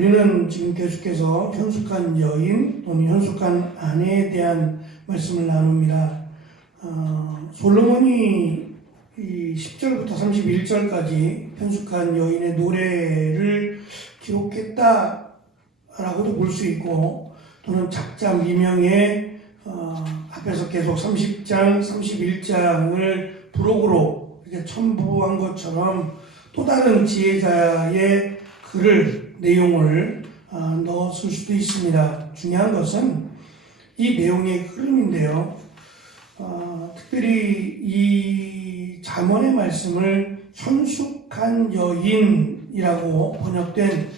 우리는 지금 계속해서 현숙한 여인 또는 현숙한 아내에 대한 말씀을 나눕니다. 솔로몬이 이 10절부터 31절까지 현숙한 여인의 노래를 기록했다라고도 볼 수 있고, 또는 작자 미명의 앞에서 계속 30장, 31장을 부록으로 이렇게 첨부한 것처럼 또 다른 지혜자의 글을, 내용을 넣었을 수도 있습니다. 중요한 것은 이 내용의 흐름인데요. 특별히 이 잠언의 말씀을 현숙한 여인이라고 번역된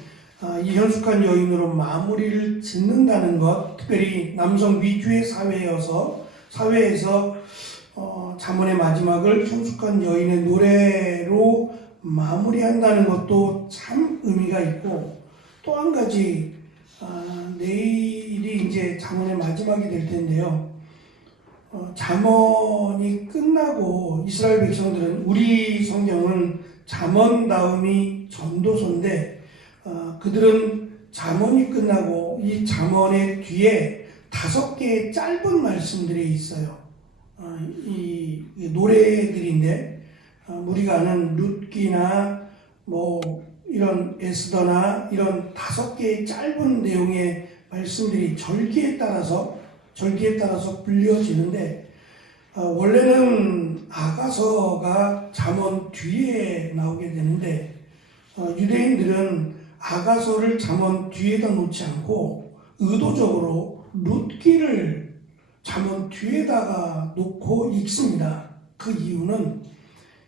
이 현숙한 여인으로 마무리를 짓는다는 것, 특별히 남성 위주의 사회에서 잠언의 마지막을 현숙한 여인의 노래로 마무리한다는 것도 참 의미가 있고, 또 한 가지 내일이 이제 잠언의 마지막이 될 텐데요. 잠언이 끝나고 이스라엘 백성들은, 우리 성경은 잠언 다음이 전도서인데 그들은 잠언이 끝나고 이 잠언의 뒤에 5개의 짧은 말씀들이 있어요. 이 노래들인데 우리가 아는 룻기나 이런 에스더나 이런 5개의 짧은 내용의 말씀들이 절기에 따라서 불려지는데, 원래는 아가서가 잠언 뒤에 나오게 되는데 유대인들은 아가서를 잠언 뒤에다 놓지 않고 의도적으로 룻기를 잠언 뒤에다가 놓고 읽습니다. 그 이유는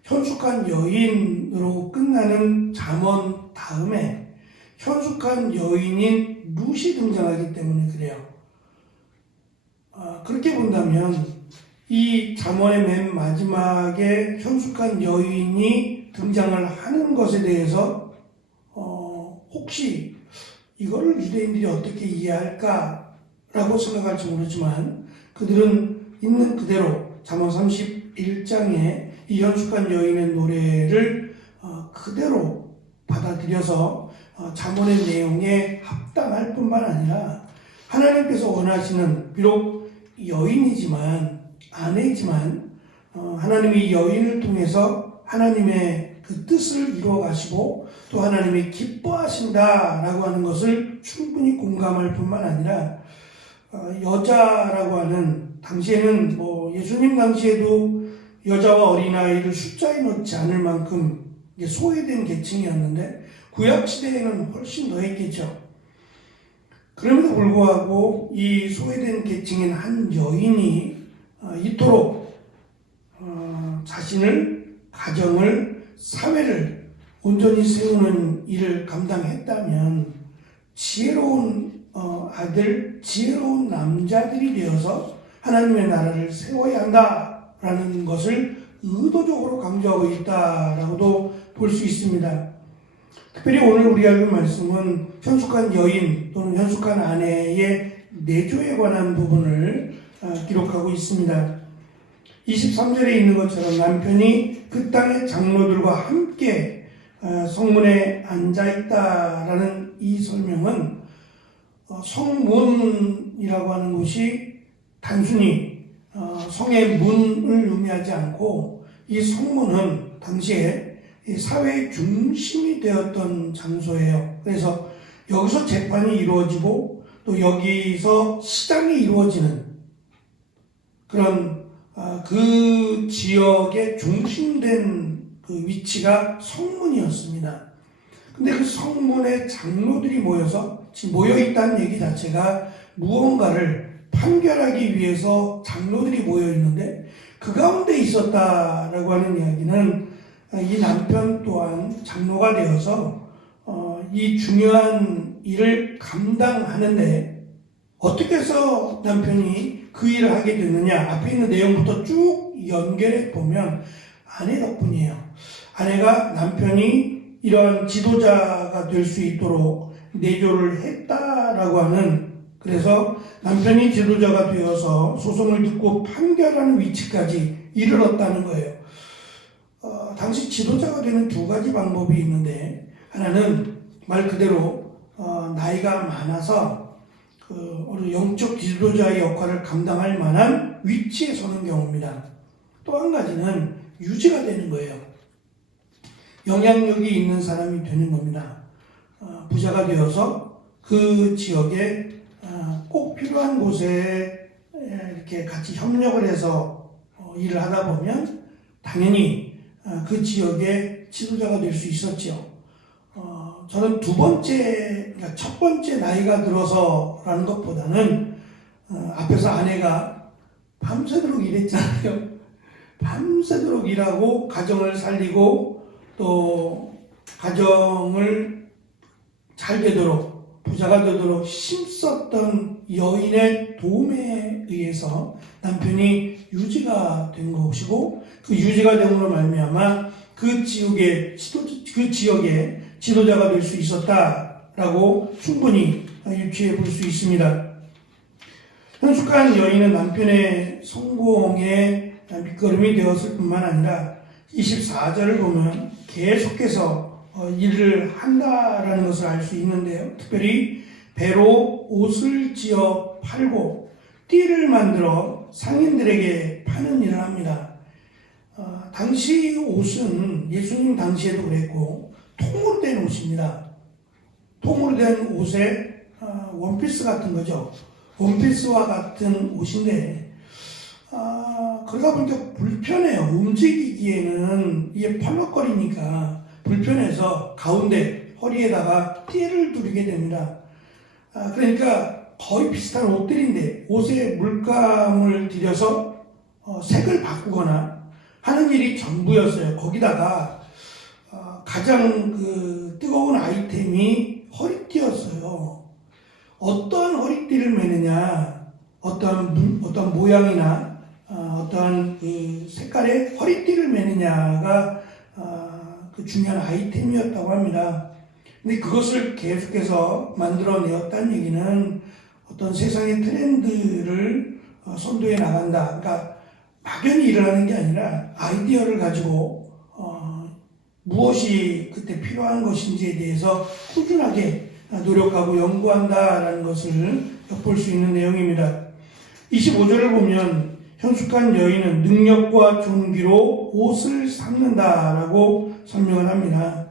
현숙한 여인으로 끝나는 잠언 다음에 현숙한 여인인 룻이 등장하기 때문에 그래요. 그렇게 본다면 이 잠언의 맨 마지막에 현숙한 여인이 등장을 하는 것에 대해서 혹시 이거를 유대인들이 어떻게 이해할까라고 생각할지 모르지만, 그들은 있는 그대로 잠언 31장에 이 현숙한 여인의 노래를 그대로 받아들여서 잠언의 내용에 합당할 뿐만 아니라 하나님께서 원하시는, 비록 여인이지만 아내이지만 하나님이 여인을 통해서 하나님의 그 뜻을 이루어 가시고 또 하나님이 기뻐하신다라고 하는 것을 충분히 공감할 뿐만 아니라 여자라고 하는, 당시에는 예수님 당시에도 여자와 어린아이를 숫자에 넣지 않을 만큼 소외된 계층이었는데 구약시대에는 훨씬 더 했겠죠. 그럼에도 불구하고 이 소외된 계층인 한 여인이 이토록 자신을, 가정을, 사회를 온전히 세우는 일을 감당했다면 지혜로운 아들, 지혜로운 남자들이 되어서 하나님의 나라를 세워야 한다라는 것을 의도적으로 강조하고 있다라고도 볼 수 있습니다. 특별히 오늘 우리가 읽은 말씀은 현숙한 여인 또는 현숙한 아내의 내조에 관한 부분을 기록하고 있습니다. 23절에 있는 것처럼 남편이 그 땅의 장로들과 함께 성문에 앉아있다라는 이 설명은 성문이라고 하는 것이 단순히 성의 문을 의미하지 않고, 이 성문은 당시에 사회의 중심이 되었던 장소예요. 그래서 여기서 재판이 이루어지고 또 여기서 시장이 이루어지는 그런 그 지역의 중심된 그 위치가 성문이었습니다. 근데 그 성문에 장로들이 모여서 지금 모여있다는 얘기 자체가 무언가를 판결하기 위해서 장로들이 모여있는데 그 가운데 있었다라고 하는 이야기는 이 남편 또한 장로가 되어서 이 중요한 일을 감당하는데, 어떻게 해서 남편이 그 일을 하게 됐느냐, 앞에 있는 내용부터 쭉 연결해 보면 아내 덕분이에요. 아내가 남편이 이러한 지도자가 될 수 있도록 내조를 했다라고 하는, 그래서 남편이 지도자가 되어서 소송을 듣고 판결하는 위치까지 이르렀다는 거예요. 당시 지도자가 되는 2가지 방법이 있는데, 하나는 말 그대로 나이가 많아서 어느 영적 지도자의 역할을 감당할 만한 위치에 서는 경우입니다. 또 한 가지는 유지가 되는 거예요. 영향력이 있는 사람이 되는 겁니다. 부자가 되어서 그 지역에 꼭 필요한 곳에 이렇게 같이 협력을 해서 일을 하다 보면 당연히 그 지역의 지도자가 될 수 있었죠. 저는 그러니까 첫 번째 나이가 들어서라는 것보다는 앞에서 아내가 밤새도록 일했잖아요. 밤새도록 일하고 가정을 살리고 또 가정을 잘 되도록 부자가 되도록 힘썼던 여인의 도움에 의해서 남편이 유지가 된 것이고 그 유지가 됨으로 말미암아 그 지역의 지도자가 될 수 있었다라고 충분히 유추해 볼 수 있습니다. 현숙한 여인은 남편의 성공에 밑거름이 되었을 뿐만 아니라 24절을 보면 계속해서 일을 한다라는 것을 알 수 있는데요. 특별히 배로 옷을 지어 팔고 띠를 만들어 상인들에게 파는 일을 합니다. 당시 옷은 예수님 당시에도 그랬고 통으로 된 옷입니다. 통으로 된 옷에 원피스 같은 거죠. 원피스와 같은 옷인데 그러다 보니까 불편해요. 움직이기에는 이게 펄럭거리니까 불편해서 가운데 허리에다가 띠를 두르게 됩니다. 그러니까 거의 비슷한 옷들인데 옷에 물감을 들여서 색을 바꾸거나 하는 일이 전부였어요. 거기다가 가장 뜨거운 아이템이 허리띠였어요. 어떠한 허리띠를 매느냐, 어떠한 모양이나 어떠한 색깔의 허리띠를 매느냐가 그 중요한 아이템이었다고 합니다. 근데 그것을 계속해서 만들어내었다는 얘기는 어떤 세상의 트렌드를 선도해 나간다. 그러니까 막연히 일어나는 게 아니라 아이디어를 가지고 무엇이 그때 필요한 것인지에 대해서 꾸준하게 노력하고 연구한다라는 것을 엿볼 수 있는 내용입니다. 25절을 보면 현숙한 여인은 능력과 존귀로 옷을 삼는다라고 설명을 합니다.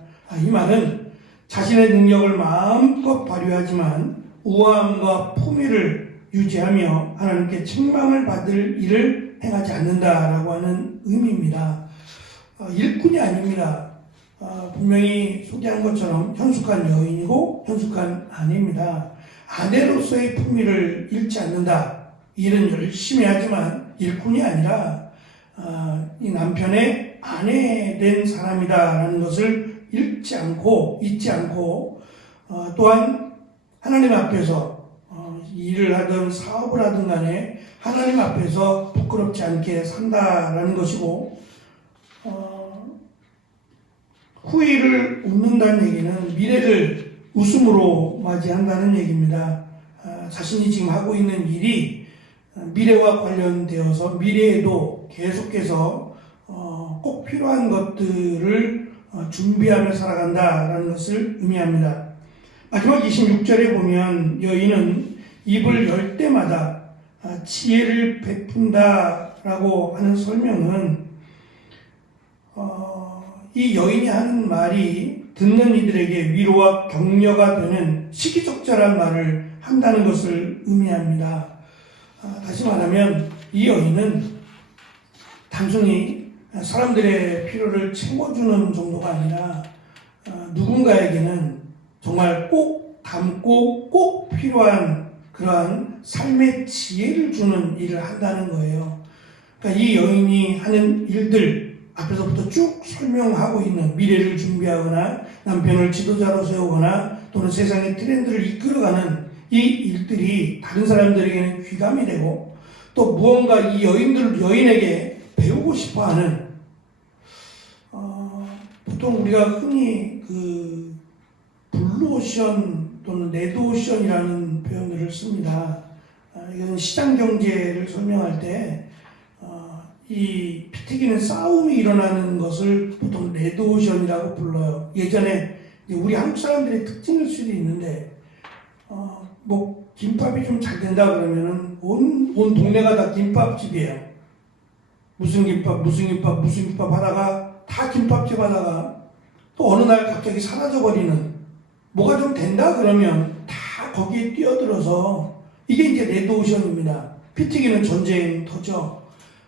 이 말은 자신의 능력을 마음껏 발휘하지만 우아함과 품위를 유지하며 하나님께 책망을 받을 일을 행하지 않는다라고 하는 의미입니다. 일꾼이 아닙니다. 분명히 소개한 것처럼 현숙한 여인이고 현숙한 아내입니다. 아내로서의 품위를 잃지 않는다. 일은 열심히 하지만 일꾼이 아니라 이 남편의 아내 된 사람이다라는 것을 잊지 않고 또한 하나님 앞에서 일을 하든 사업을 하든 간에 하나님 앞에서 부끄럽지 않게 산다라는 것이고 후일을 웃는다는 얘기는 미래를 웃음으로 맞이한다는 얘기입니다. 자신이 지금 하고 있는 일이 미래와 관련되어서 미래에도 계속해서 꼭 필요한 것들을 준비하며 살아간다라는 것을 의미합니다. 마지막 26절에 보면 여인은 입을 열 때마다 지혜를 베푼다라고 하는 설명은 이 여인이 하는 말이 듣는 이들에게 위로와 격려가 되는 시기적절한 말을 한다는 것을 의미합니다. 다시 말하면 이 여인은 단순히 사람들의 필요를 채워주는 정도가 아니라 누군가에게는 정말 꼭 닮고 꼭 필요한 그러한 삶의 지혜를 주는 일을 한다는 거예요. 그러니까 이 여인이 하는 일들 앞에서부터 쭉 설명하고 있는 미래를 준비하거나 남편을 지도자로 세우거나 또는 세상의 트렌드를 이끌어가는 이 일들이 다른 사람들에게는 귀감이 되고 또 무언가 이 여인에게 배우고 싶어하는 보통 우리가 흔히 블루오션 또는 레드오션이라는 표현들을 씁니다. 이건 시장 경제를 설명할 때 이 피 튀기는 싸움이 일어나는 것을 보통 레드오션이라고 불러요. 예전에 우리 한국 사람들의 특징일 수도 있는데 뭐 김밥이 좀 잘 된다 그러면은 온 동네가 다 김밥집이에요. 무슨 김밥 하다가 다 김밥집 하다가 또 어느 날 갑자기 사라져버리는, 뭐가 좀 된다 그러면 다 거기에 뛰어들어서, 이게 이제 레드오션입니다. 피 튀기는 전쟁터죠.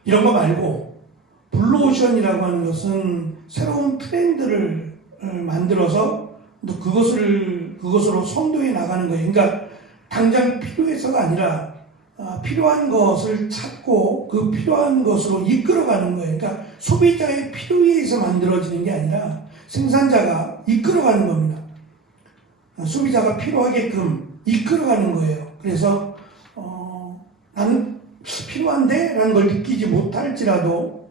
이런 거 말고 블루오션이라고 하는 것은 새로운 트렌드를 만들어서 또 그것으로 선도해 나가는 거예요. 그러니까 당장 필요해서가 아니라 필요한 것을 찾고 그 필요한 것으로 이끌어가는 거예요. 그러니까 소비자의 필요에 의해서 만들어지는 게 아니라 생산자가 이끌어가는 겁니다. 소비자가 필요하게끔 이끌어가는 거예요. 그래서 나는 필요한데? 라는 걸 느끼지 못할지라도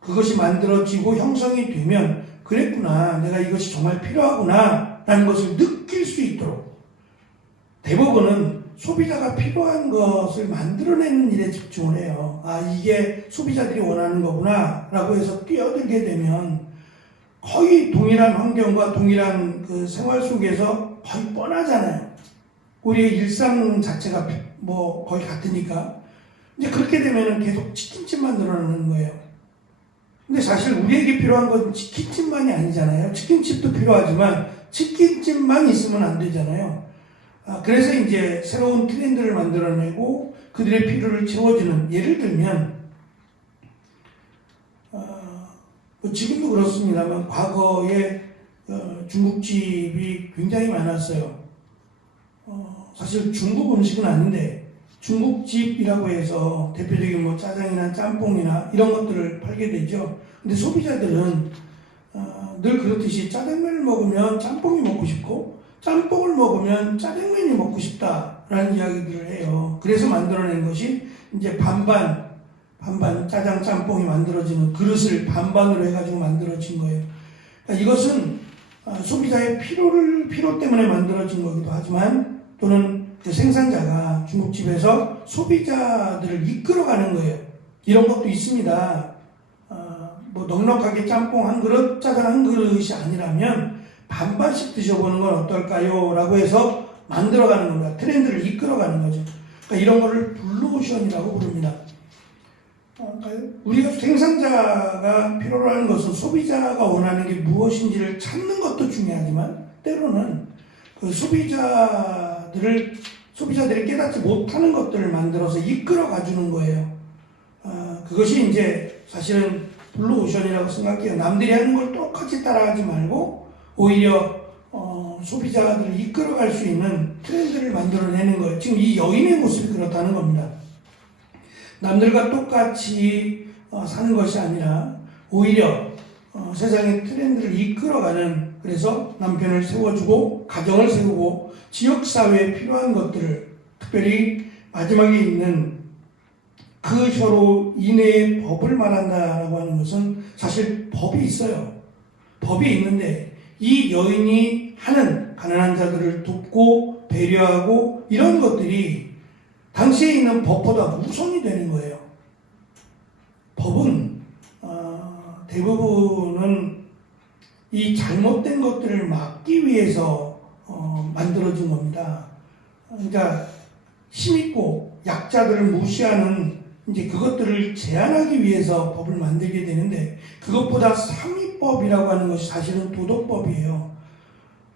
그것이 만들어지고 형성이 되면 그랬구나, 내가 이것이 정말 필요하구나 라는 것을 느낄 수 있도록, 대부분은 소비자가 필요한 것을 만들어내는 일에 집중을 해요. 이게 소비자들이 원하는 거구나 라고 해서 뛰어들게 되면 거의 동일한 환경과 동일한 그 생활 속에서 거의 뻔하잖아요. 우리의 일상 자체가 뭐 거의 같으니까. 이제 그렇게 되면은 계속 치킨집만 늘어나는 거예요. 근데 사실 우리에게 필요한 건 치킨집만이 아니잖아요. 치킨집도 필요하지만 치킨집만 있으면 안 되잖아요. 그래서 이제 새로운 트렌드를 만들어내고 그들의 필요를 채워주는, 예를 들면 뭐 지금도 그렇습니다만 과거에 중국집이 굉장히 많았어요. 사실 중국 음식은 아닌데 중국집이라고 해서 대표적인 뭐 짜장이나 짬뽕이나 이런 것들을 팔게 되죠. 근데 소비자들은 늘 그렇듯이 짜장면을 먹으면 짬뽕이 먹고 싶고 짬뽕을 먹으면 짜장면이 먹고 싶다라는 이야기들을 해요. 그래서 만들어낸 것이 이제 반반 짜장 짬뽕이 만들어지는 그릇을 반반으로 해가지고 만들어진 거예요. 그러니까 이것은 소비자의 필요 때문에 만들어진 거기도 하지만, 또는 그 생산자가 중국집에서 소비자들을 이끌어가는 거예요. 이런 것도 있습니다. 뭐 넉넉하게 짬뽕 한 그릇, 짜장 한 그릇이 아니라면 반반씩 드셔보는 건 어떨까요? 라고 해서 만들어가는 겁니다. 트렌드를 이끌어가는 거죠. 그러니까 이런 거를 블루오션이라고 부릅니다. 우리가 생산자가 필요로 하는 것은 소비자가 원하는 게 무엇인지를 찾는 것도 중요하지만, 때로는 그 소비자들이 깨닫지 못하는 것들을 만들어서 이끌어 가주는 거예요. 그것이 이제 사실은 블루오션이라고 생각해요. 남들이 하는 걸 똑같이 따라하지 말고 오히려 소비자들을 이끌어갈 수 있는 트렌드를 만들어내는 거예요. 지금 이 여인의 모습이 그렇다는 겁니다. 남들과 똑같이 사는 것이 아니라 오히려 세상의 트렌드를 이끌어가는, 그래서 남편을 세워주고 가정을 세우고 지역사회에 필요한 것들을, 특별히 마지막에 있는 그 혀로 이내의 법을 말한다라고 하는 것은 사실 법이 있어요. 법이 있는데 이 여인이 하는 가난한 자들을 돕고 배려하고 이런 것들이 당시에 있는 법보다 우선이 되는 거예요. 법은 대부분은 이 잘못된 것들을 막기 위해서 만들어진 겁니다. 그러니까 힘있고 약자들을 무시하는 이제 그것들을 제한하기 위해서 법을 만들게 되는데, 그것보다 상위법이라고 하는 것이 사실은 도덕법이에요.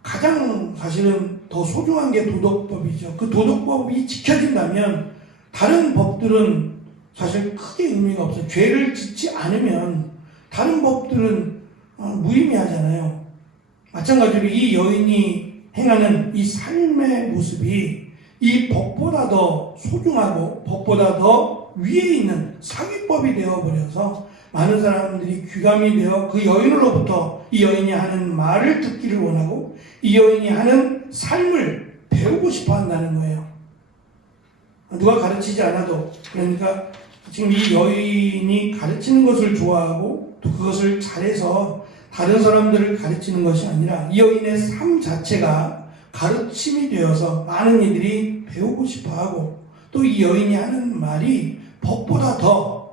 가장 사실은 더 소중한 게 도덕법이죠. 그 도덕법이 지켜진다면 다른 법들은 사실 크게 의미가 없어요. 죄를 짓지 않으면 다른 법들은 무의미하잖아요. 마찬가지로 이 여인이 행하는 이 삶의 모습이 이 법보다 더 소중하고 법보다 더 위에 있는 상위법이 되어버려서 많은 사람들이 귀감이 되어 그 여인으로부터 이 여인이 하는 말을 듣기를 원하고 이 여인이 하는 삶을 배우고 싶어 한다는 거예요. 누가 가르치지 않아도. 그러니까 지금 이 여인이 가르치는 것을 좋아하고 또 그것을 잘해서 다른 사람들을 가르치는 것이 아니라 이 여인의 삶 자체가 가르침이 되어서 많은 이들이 배우고 싶어하고, 또 이 여인이 하는 말이 법보다 더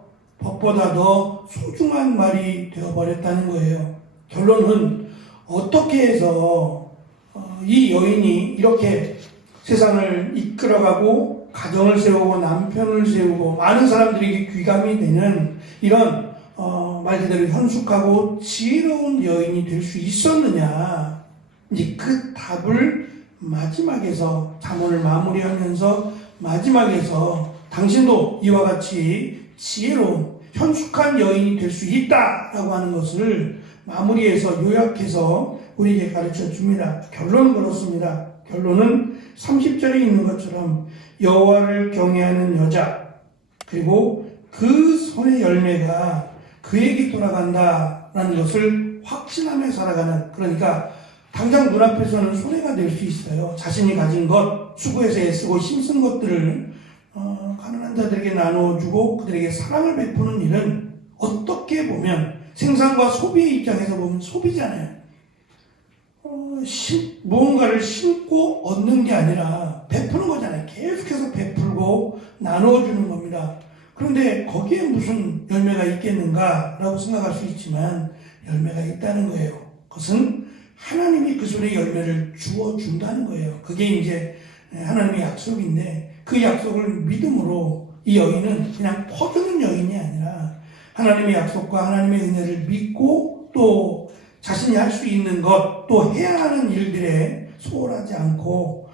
소중한 말이 되어버렸다는 거예요. 결론은 어떻게 해서 이 여인이 이렇게 세상을 이끌어가고 가정을 세우고 남편을 세우고 많은 사람들에게 귀감이 되는 이런 말 그대로 현숙하고 지혜로운 여인이 될 수 있었느냐. 이제 그 답을 마지막에서 잠언을 마무리하면서 마지막에서 당신도 이와 같이 지혜로운 현숙한 여인이 될 수 있다라고 하는 것을 마무리해서 요약해서 우리에게 가르쳐 줍니다. 결론은 그렇습니다. 결론은 30절에 있는 것처럼 여호와를 경외하는 여자 그리고 그 손의 열매가 그에게 돌아간다라는 것을 확신하며 살아가는, 그러니까 당장 눈앞에서는 손해가 될 수 있어요. 자신이 가진 것, 수고해서 애쓰고 힘쓴 것들을 가난한 자들에게 나누어주고 그들에게 사랑을 베푸는 일은 어떻게 보면 생산과 소비의 입장에서 보면 소비잖아요. 무언가를 심고 얻는 게 아니라 베푸는 거잖아요. 계속해서 베풀고 나누어주는 겁니다. 그런데 거기에 무슨 열매가 있겠는가라고 생각할 수 있지만 열매가 있다는 거예요. 그것은 하나님이 그 손에 열매를 주어준다는 거예요. 그게 이제 하나님의 약속인데 그 약속을 믿음으로 이 여인은 그냥 퍼주는 여인이 아니라 하나님의 약속과 하나님의 은혜를 믿고 또 자신이 할 수 있는 것, 또 해야 하는 일들에 소홀하지 않고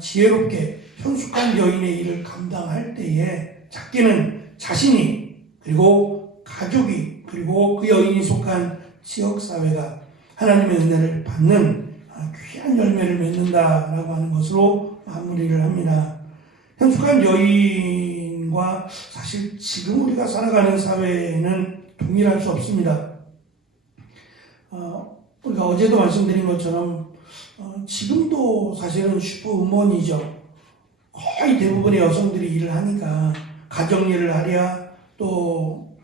지혜롭게 현숙한 여인의 일을 감당할 때에 작게는 자신이 그리고 가족이 그리고 그 여인이 속한 지역사회가 하나님의 은혜를 받는 귀한 열매를 맺는다라고 하는 것으로 마무리를 합니다. 현숙한 여인과 사실 지금 우리가 살아가는 사회에는 동일할 수 없습니다. 우리가 어제도 말씀드린 것처럼 지금도 사실은 슈퍼우먼이죠. 거의 대부분의 여성들이 일을 하니까 가정일을 하랴 또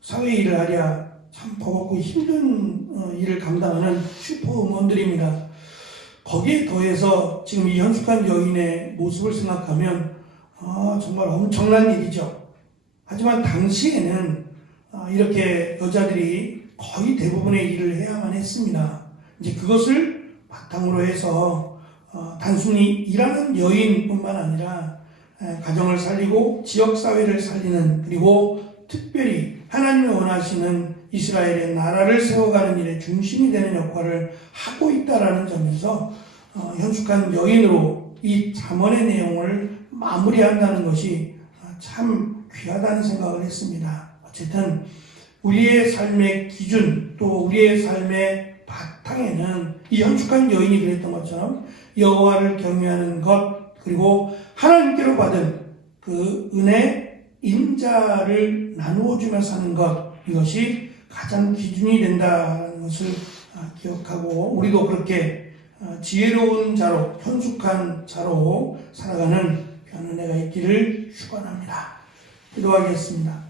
사회 일을 하랴 참 버겁고 힘든 일을 감당하는 슈퍼우먼들입니다. 거기에 더해서 지금 이 현숙한 여인의 모습을 생각하면 정말 엄청난 일이죠. 하지만 당시에는 이렇게 여자들이 거의 대부분의 일을 해야만 했습니다. 이제 그것을 바탕으로 해서 단순히 일하는 여인뿐만 아니라 가정을 살리고 지역사회를 살리는, 그리고 특별히 하나님이 원하시는 이스라엘의 나라를 세워가는 일에 중심이 되는 역할을 하고 있다는 점에서 현숙한 여인으로 이 잠언의 내용을 마무리한다는 것이 참 귀하다는 생각을 했습니다. 어쨌든 우리의 삶의 기준 또 우리의 삶의 바탕에는 이 현숙한 여인이 그랬던 것처럼 여호와를 경외하는 것 그리고 하나님께로 받은 그 은혜 인자를 나누어 주며 사는 것, 이것이 가장 기준이 된다는 것을 기억하고 우리도 그렇게 지혜로운 자로 현숙한 자로 살아가는 귀한 은혜가 있기를 축원합니다. 기도하겠습니다.